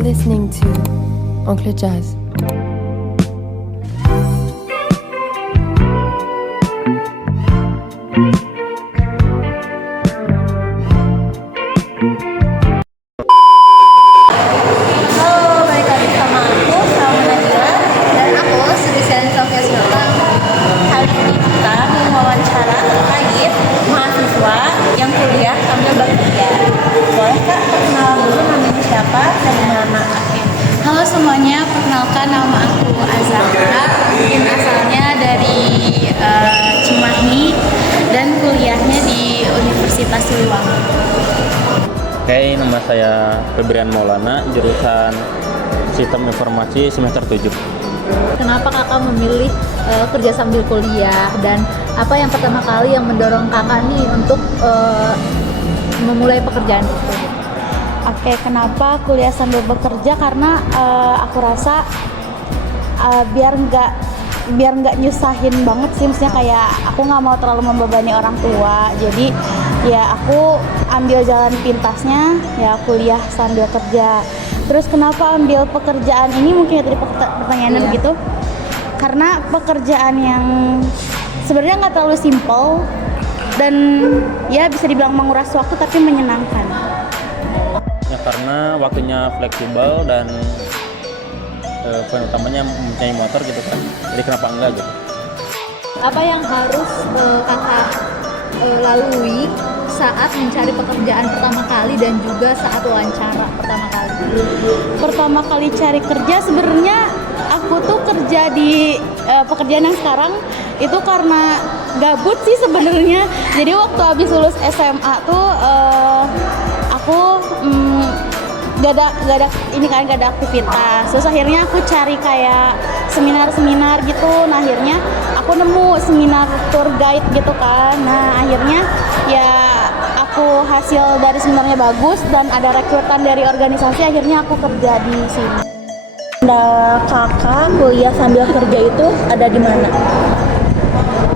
You're listening to Oncle Jazz. Halo, balik lagi sama aku, sama Najwa. Dan aku, Sulisyan Sofia Sultan. Kali ini kita mewawancara terkait mahasiswa yang kuliah sambil bekerja. Boleh Kak, perkenalan dulu namanya siapa dan di mana? Halo semuanya, perkenalkan nama aku Azahra. Mungkin asalnya dari Cimahi dan kuliahnya di Universitas Siliwangi. Oke, nama saya Febrian Maulana, jurusan Sistem Informasi semester 7. Kenapa kakak memilih kerja sambil kuliah, dan apa yang pertama kali yang mendorong kakak nih untuk memulai pekerjaan itu? Oke, kenapa kuliah sambil bekerja? Karena aku rasa biar nggak nyusahin banget sih, maksudnya kayak aku nggak mau terlalu membebani orang tua. Jadi ya aku ambil jalan pintasnya, ya kuliah sambil kerja. Terus kenapa ambil pekerjaan ini? Mungkin ya tadi pertanyaannya begitu. Karena pekerjaan yang sebenarnya nggak terlalu simpel dan ya bisa dibilang menguras waktu tapi menyenangkan. Ya, karena waktunya fleksibel dan poin utamanya mempunyai motor gitu kan. Jadi kenapa enggak gitu? Apa yang harus kakak lalui saat mencari pekerjaan pertama kali dan juga saat wawancara pertama kali? Pertama kali cari kerja, sebenarnya aku tuh kerja di pekerjaan yang sekarang itu karena gabut sih sebenarnya. Jadi waktu habis lulus SMA tuh aku gak ada aktivitas. Terus akhirnya aku cari kayak seminar gitu. Nah akhirnya aku nemu seminar tour guide gitu kan. Nah akhirnya ya aku hasil dari seminarnya bagus dan ada rekrutan dari organisasi, akhirnya aku kerja di sini. Kakak kuliah sambil kerja itu ada di mana?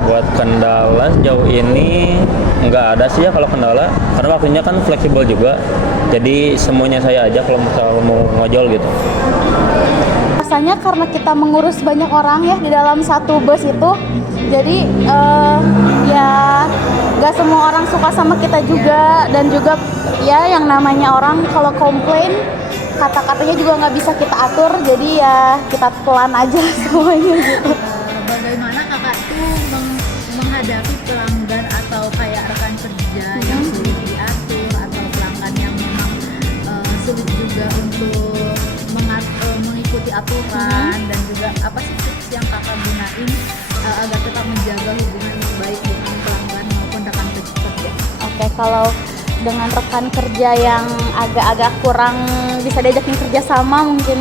Buat kendala sejauh ini nggak ada sih ya kalau kendala, karena waktunya kan fleksibel juga. Jadi semuanya saya aja kalau mau ngojol gitu. Rasanya karena kita mengurus banyak orang ya di dalam satu bus itu, jadi ya gak semua orang suka sama kita juga, dan juga ya yang namanya orang kalau komplain kata-katanya juga nggak bisa kita atur, jadi ya kita telan aja semuanya gitu. Bagaimana kakak tuh menghadapi pelanggan atau kayak rekan kerja yang sulit diatur, atau pelanggan yang memang sulit juga untuk mengikuti aturan, dan juga apa sih tips yang kakak gunain agar tetap menjaga hubungan yang baik dengan pelanggan maupun rekan kerja? Oke, kalau dengan rekan kerja yang agak-agak kurang bisa diajakin kerja sama mungkin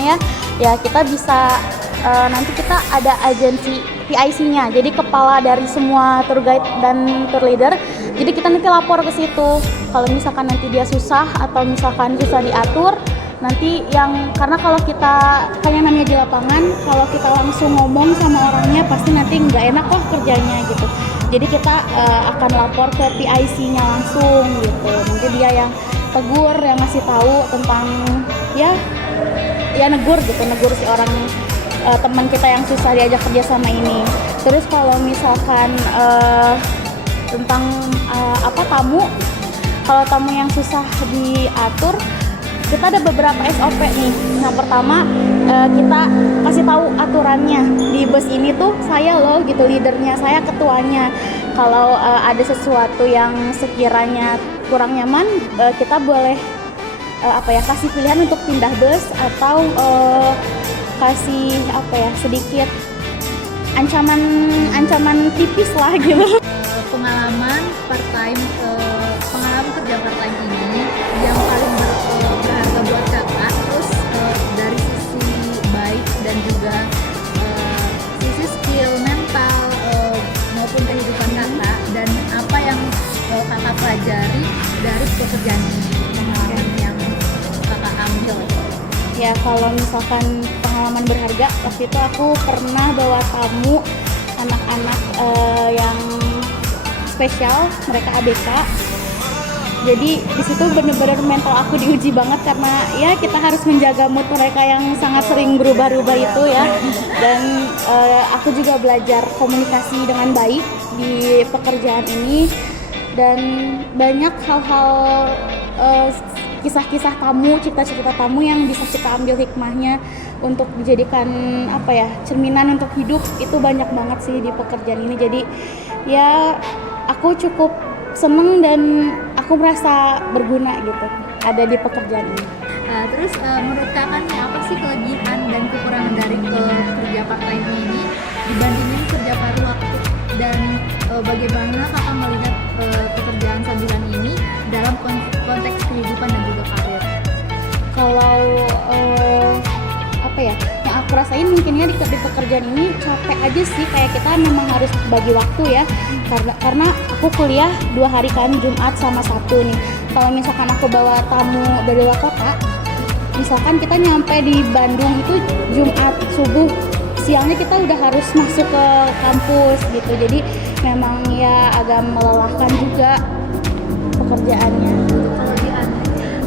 ya kita bisa nanti kita ada agensi PIC-nya, jadi kepala dari semua tour guide dan tour leader. Jadi kita nanti lapor ke situ. Kalau misalkan nanti dia susah atau misalkan susah diatur, nanti karena kalau kita kayak namanya di lapangan, kalau kita langsung ngomong sama orangnya pasti nanti nggak enak kok kerjanya gitu. Jadi kita akan lapor ke PIC-nya langsung gitu. Nanti dia yang tegur, yang ngasih tahu tentang ya negur si orang teman kita yang susah diajak kerja sama ini. Terus kalau misalkan tentang tamu, kalau tamu yang susah diatur, kita ada beberapa SOP nih. Yang pertama kita kasih tahu aturannya, di bus ini tuh saya loh gitu, leadernya, saya ketuanya. Kalau ada sesuatu yang sekiranya kurang nyaman, kita boleh kasih pilihan untuk pindah bus, atau kasih sedikit ancaman tipis lah gitu. Pengalaman kerja part time ini yang paling berharga buat kakak, terus dari sisi baik dan juga sisi skill mental maupun kehidupan kakak, dan apa yang kakak pelajari dari pekerjaan ini, pengalaman yang kakak ambil. Ya kalau misalkan pengalaman berharga, waktu itu aku pernah bawa tamu anak-anak yang spesial, mereka ABK. Jadi di situ bener-bener mental aku diuji banget karena ya kita harus menjaga mood mereka yang sangat sering berubah-ubah itu ya. Dan aku juga belajar komunikasi dengan baik di pekerjaan ini, dan banyak hal-hal kisah-kisah tamu, cerita-cerita tamu yang bisa kita ambil hikmahnya untuk dijadikan cerminan untuk hidup. Itu banyak banget sih di pekerjaan ini. Jadi ya aku cukup seneng dan aku merasa berguna gitu ada di pekerjaan ini. Terus menurut kakak nih apa sih kelebihan dan kekurangan dari kerja part time ini dibandingin kerja paruh waktu, dan bagaimana kakak melihat pekerjaan sambilan ini dalam konteks kehidupan dan juga karir? Kalau yang aku rasain mungkinnya di pekerjaan ini capek aja sih, kayak kita memang harus bagi waktu ya, karena aku kuliah 2 hari kan, Jumat sama Sabtu nih. Kalau misalkan aku bawa tamu dari luar kota, misalkan kita nyampe di Bandung itu Jumat subuh, siangnya kita udah harus masuk ke kampus gitu. Jadi memang ya agak melelahkan juga pekerjaannya.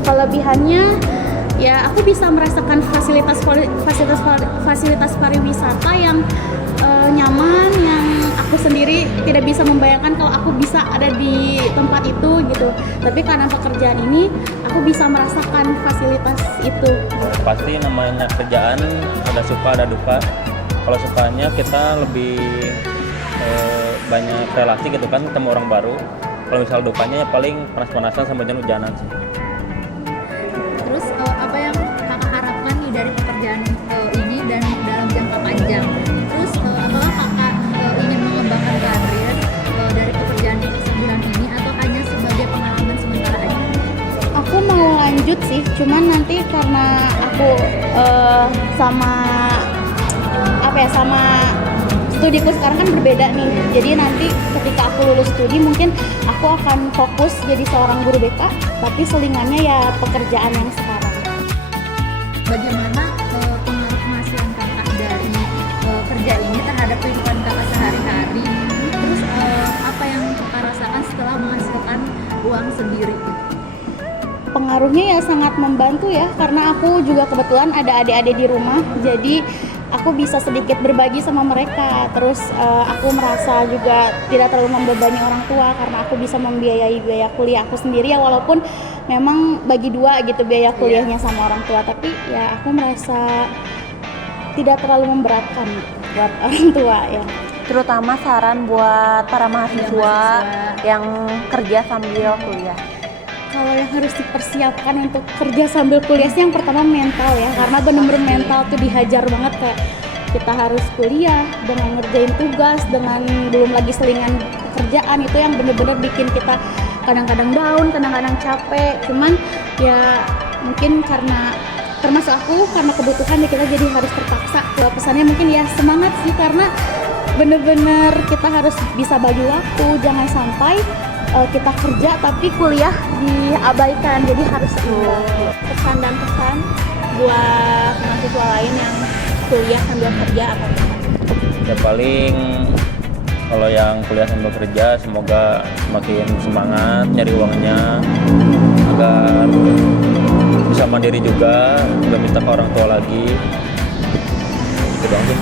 Kelebihannya ya aku bisa merasakan fasilitas pariwisata yang nyaman, yang aku sendiri tidak bisa membayangkan kalau aku bisa ada di tempat itu gitu. Tapi karena pekerjaan ini aku bisa merasakan fasilitas itu. Pasti namanya kerjaan ada suka ada duka. Kalau sukanya kita lebih banyak relasi gitu kan, ketemu orang baru. Kalau misal dukanya ya paling panas-panasan sama hujan-hujanan sih. Terus apa yang kakak harapkan nih dari pekerjaan ini dan dalam jangka panjang? Terus apakah kakak ingin mengembangkan karir dari pekerjaan sambilan ini atau hanya sebagai pengalaman sementara aja? Aku mau lanjut sih, cuman nanti karena aku sama studiku sekarang kan berbeda nih. Jadi nanti ketika aku lulus studi mungkin aku akan fokus jadi seorang guru BK, tapi selingannya ya pekerjaan yang sekarang. Bagaimana pengaruh penghasilan kakak dari kerja ini terhadap kehidupan kakak sehari-hari? Terus apa yang kakak rasakan setelah menghasilkan uang sendiri gitu? Pengaruhnya ya sangat membantu ya, karena aku juga kebetulan ada adik-adik di rumah, jadi aku bisa sedikit berbagi sama mereka. Terus aku merasa juga tidak terlalu membebani orang tua karena aku bisa membiayai biaya kuliah aku sendiri ya, walaupun memang bagi dua gitu biaya kuliahnya sama orang tua, tapi ya aku merasa tidak terlalu memberatkan buat orang tua ya. Terutama saran buat para mahasiswa yang kerja sambil kuliah. Kalau yang harus dipersiapkan untuk kerja sambil kuliah sih yang pertama mental ya, karena bener-bener mental tuh dihajar banget, kayak kita harus kuliah dengan ngerjain tugas, dengan belum lagi selingan pekerjaan, itu yang bener-bener bikin kita kadang-kadang down, kadang-kadang capek. Cuman ya mungkin karena termasuk aku, karena kebutuhan ya kita jadi harus terpaksa. Pesannya mungkin ya semangat sih, karena bener-bener kita harus bisa bagi waktu, jangan sampai kita kerja tapi kuliah diabaikan, jadi harus seimbang. Pesan dan pesan buat mahasiswa lain yang kuliah sambil kerja apa? Ya paling kalau yang kuliah sambil kerja semoga semakin semangat nyari uangnya agar bisa mandiri juga, nggak minta ke orang tua lagi. Gitu doang sih.